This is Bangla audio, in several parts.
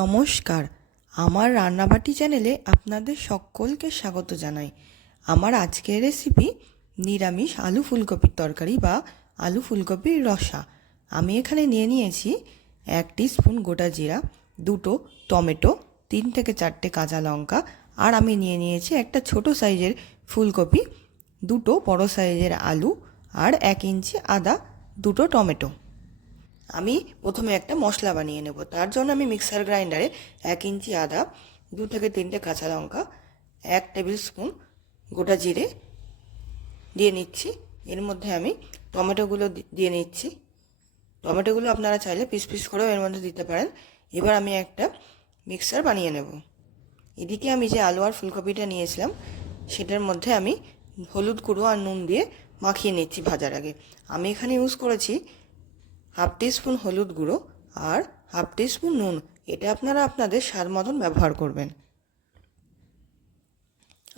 নমস্কার, আমার রান্নাবাটি চ্যানেলে আপনাদের সকলকে স্বাগত জানাই। আমার আজকের রেসিপি নিরামিষ আলু ফুলকপির তরকারি বা আলু ফুলকপির রসা। আমি এখানে নিয়ে নিয়েছি 1 টিস্পুন গোটা জিরা, 2টো টমেটো, 3 থেকে 4টে কাঁচা লঙ্কা, আর আমি নিয়ে নিয়েছি একটা ছোট সাইজের ফুলকপি, 2টো বড় সাইজের আলু, আর 1 ইঞ্চি আদা, 2টো টমেটো। আমি প্রথমে একটা মশলা বানিয়ে নেব। তার জন্য আমি মিক্সার গ্রাইন্ডারে 1 ইঞ্চি আদা, 2 থেকে 3টে কাঁচা লঙ্কা, 1 টেবিল স্পুন গোটা জিরে দিয়ে নিচ্ছি। এর মধ্যে আমি টমেটোগুলো দিয়ে নিচ্ছি। টমেটোগুলো আপনারা চাইলে পিস পিস করেও এর মধ্যে দিতে পারেন। এবার আমি একটা মিক্সার বানিয়ে নেব। এদিকে আমি যে আলু আর ফুলকপিটা নিয়েছিলাম সেটার মধ্যে আমি হলুদ গুঁড়ো আর নুন দিয়ে মাখিয়ে নিচ্ছি ভাজার আগে। আমি এখানে ইউজ করেছি 1/2 টিস্পুন হলুদ গুঁড়ো আর 1/2 টিস্পুন নুন। এটা আপনারা আপনাদের স্বাদ মতন ব্যবহার করবেন।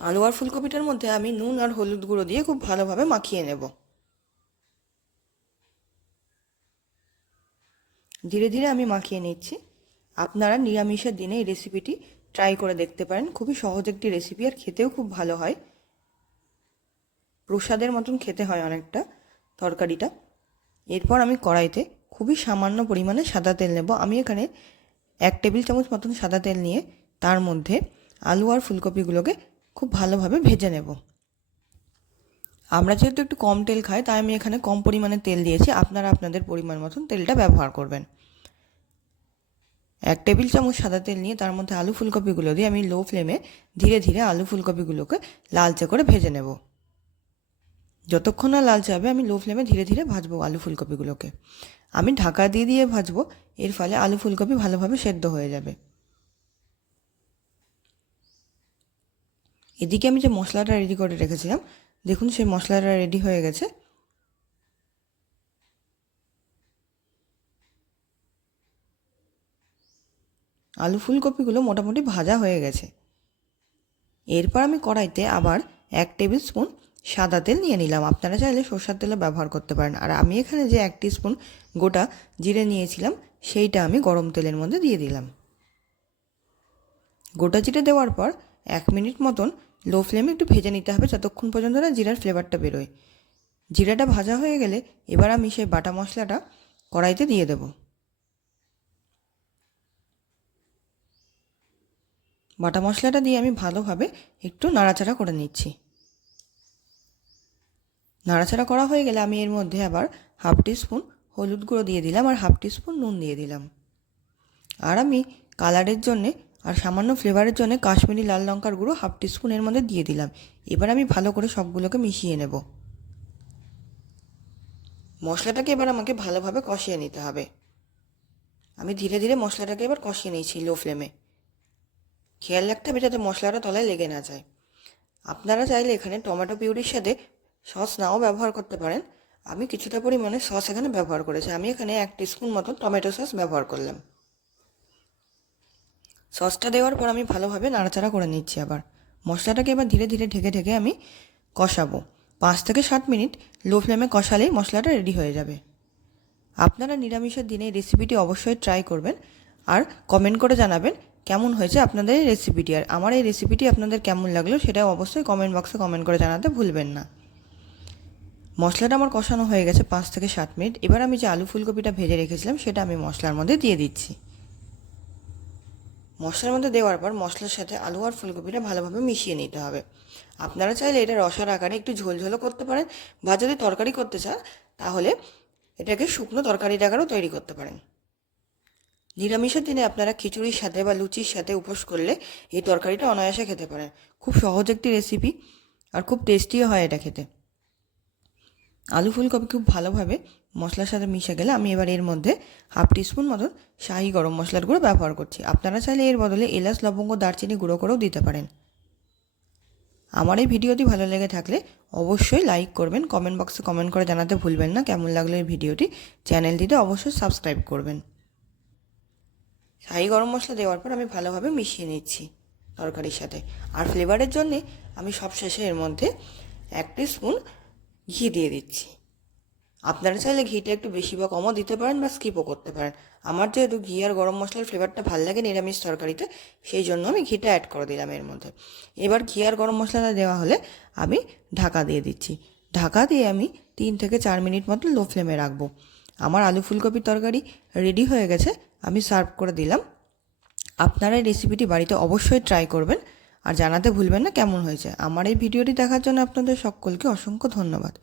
আলু আর ফুলকপিটার মধ্যে আমি নুন আর হলুদ গুঁড়ো দিয়ে খুব ভালোভাবে মাখিয়ে নেব। ধীরে ধীরে আমি মাখিয়ে নিচ্ছি। আপনারা নিরামিষের দিনে এই রেসিপিটি ট্রাই করে দেখতে পারেন। খুবই সহজ একটি রেসিপি আর খেতেও খুব ভালো হয়। প্রসাদের মতন খেতে হয় অনেকটা তরকারিটা। এরপর আমি কড়াইতে খুবই সামান্য পরিমাণে সাদা তেল নেব। আমি এখানে 1 টেবিল চামচ মতন সাদা তেল নিয়ে তার মধ্যে আলু আর ফুলকপিগুলোকে খুব ভালোভাবে ভেজে নেব। আমরা যেহেতু একটু কম তেল খাই তাই আমি এখানে কম পরিমাণে তেল দিয়েছি। আপনারা আপনাদের পরিমাণ মতন তেলটা ব্যবহার করবেন। 1 টেবিল চামচ সাদা তেল নিয়ে তার মধ্যে আলু ফুলকপিগুলো দিয়ে আমি লো ফ্লেমে ধীরে ধীরে আলু ফুলকপিগুলোকে লালচে করে ভেজে নেব। যতক্ষণ না লালচে হবে আমি লো ফ্লেমে ধীরে ধীরে ভাজবো আলু ফুলকপিগুলোকে। আমি ঢাকা দিয়ে দিয়ে ভাজবো, এর ফলে আলু ফুলকপি ভালোভাবে সেদ্ধ হয়ে যাবে। এদিকে আমি যে মশলাটা রেডি করে রেখেছিলাম, দেখুন সেই মশলাটা রেডি হয়ে গেছে। আলু ফুলকপিগুলো মোটামুটি ভাজা হয়ে গেছে। এরপর আমি কড়াইতে আবার 1 টেবিল স্পুন সাদা তেল নিয়ে নিলাম। আপনারা চাইলে সরষের তেলও ব্যবহার করতে পারেন। আর আমি এখানে যে 1 টিস্পুন গোটা জিরে নিয়েছিলাম সেইটা আমি গরম তেলের মধ্যে দিয়ে দিলাম। গোটা জিরে দেওয়ার পর 1 মিনিট মতন লো ফ্লেমে একটু ভেজে নিতে হবে, যতক্ষণ পর্যন্ত না জিরার ফ্লেভারটা বেরোয়। জিরাটা ভাজা হয়ে গেলে এবার আমি সেই বাটা মশলাটা কড়াইতে দিয়ে দেব। বাটা মশলাটা দিয়ে আমি ভালোভাবে একটু নাড়াচাড়া করে নিচ্ছি। নাড়াচাড়া করা হয়ে গেলে আমি এর মধ্যে আবার 1/2 টিস্পুন হলুদ গুঁড়ো দিয়ে দিলাম আর 1/2 টিস্পুন নুন দিয়ে দিলাম। আর আমি কালারের জন্যে আর সামান্য ফ্লেভারের জন্য কাশ্মীরি লাল লঙ্কার গুঁড়ো 1/2 টিস্পুন এর মধ্যে দিয়ে দিলাম। এবার আমি ভালো করে সবগুলোকে মিশিয়ে নেব। মশলাটাকে এবার আমাকে ভালোভাবে কষিয়ে নিতে হবে। আমি ধীরে ধীরে মশলাটাকে এবার কষিয়ে নিয়েছি লো ফ্লেমে। খেয়াল রাখতে হবে যাতে মশলাটা তলায় লেগে না যায়। আপনারা চাইলে এখানে টমেটো পিউরির সাথে সস নাও ব্যবহার করতে পারেন। আমি কিছুটা পরিমাণে সস এখানে ব্যবহার করেছি। আমি এখানে 1 টিস্পুন মতন টমেটো সস ব্যবহার করলাম। সসটা দেওয়ার পর আমি ভালোভাবে নাড়াচাড়া করে নিচ্ছি। আবার মশলাটাকে এবার ধীরে ধীরে ঢেকে ঢেকে আমি কষাবো। 5 থেকে 7 মিনিট লো ফ্লেমে কষালেই মশলাটা রেডি হয়ে যাবে। আপনারা নিরামিষের দিনে এই রেসিপিটি অবশ্যই ট্রাই করবেন আর কমেন্ট করে জানাবেন কেমন হয়েছে আপনাদের এই রেসিপিটি। আর আমার এই রেসিপিটি আপনাদের কেমন লাগলো সেটাও অবশ্যই কমেন্ট বক্সে কমেন্ট করে জানাতে ভুলবেন না। মশলাটা আমার কষানো হয়ে গেছে 5 থেকে 7 মিনিট। এবার আমি যে আলু ফুলকপিটা ভেজে রেখেছিলাম সেটা আমি মশলার মধ্যে দিয়ে দিচ্ছি। মশলার মধ্যে দেওয়ার পর মশলার সাথে আলু আর ফুলকপিটা ভালোভাবে মিশিয়ে নিতে হবে। আপনারা চাইলে এটা রসার আকারে একটু ঝোলঝোলও করতে পারেন, বা যদি তরকারি করতে চান তাহলে এটাকে শুকনো তরকারির আকারেও তৈরি করতে পারেন। নিরামিষের দিনে আপনারা খিচুড়ির সাথে বা লুচির সাথে উপোস করলে এই তরকারিটা অনায়াসে খেতে পারেন। খুব সহজ একটি রেসিপি আর খুব টেস্টিও হয় এটা খেতে। আলু ফুলকপি খুব ভালোভাবে মশলার সাথে মিশে গেলে আমি এবার এর মধ্যে 1/2 টিস্পুন মতন শাহি গরম মশলার গুঁড়ো ব্যবহার করছি। আপনারা চাইলে এর বদলে এলাচ, লবঙ্গ, দারচিনি গুঁড়ো করেও দিতে পারেন। আমার এই ভিডিওটি ভালো লেগে থাকলে অবশ্যই লাইক করবেন, কমেন্ট বক্সে কমেন্ট করে জানাতে ভুলবেন না কেমন লাগলো এই ভিডিওটি। চ্যানেলটিতে অবশ্যই সাবস্ক্রাইব করবেন। শাহি গরম মশলা দেওয়ার পর আমি ভালোভাবে মিশিয়ে নিচ্ছি তরকারির সাথে। আর ফ্লেভারের জন্যে আমি সবশেষে এর মধ্যে 1 টিস্পুন ঘি দিয়ে দিচ্ছি। আপনারা চাইলে ঘিটা একটু বেশি বা কমও দিতে পারেন বা স্কিপও করতে পারেন। আমার যেহেতু ঘি আর গরম মশলার ফ্লেভারটা ভালো লাগে নিরামিষ তরকারিতে, সেই জন্য আমি ঘিটা অ্যাড করে দিলাম এর মধ্যে। এবার ঘি আর গরম মশলাটা দেওয়া হলে আমি ঢাকা দিয়ে দিচ্ছি। ঢাকা দিয়ে আমি 3 থেকে 4 মিনিট মতো লো ফ্লেমে রাখবো। আমার আলু ফুলকপির তরকারি রেডি হয়ে গেছে, আমি সার্ভ করে দিলাম। আপনারা এই রেসিপিটি বাড়িতে অবশ্যই ট্রাই করবেন আর জানাতে ভুলবেন না কেমন হয়েছে। আমার এই ভিডিওটি দেখার জন্য আপনাদের সকলকে অসংখ্য ধন্যবাদ।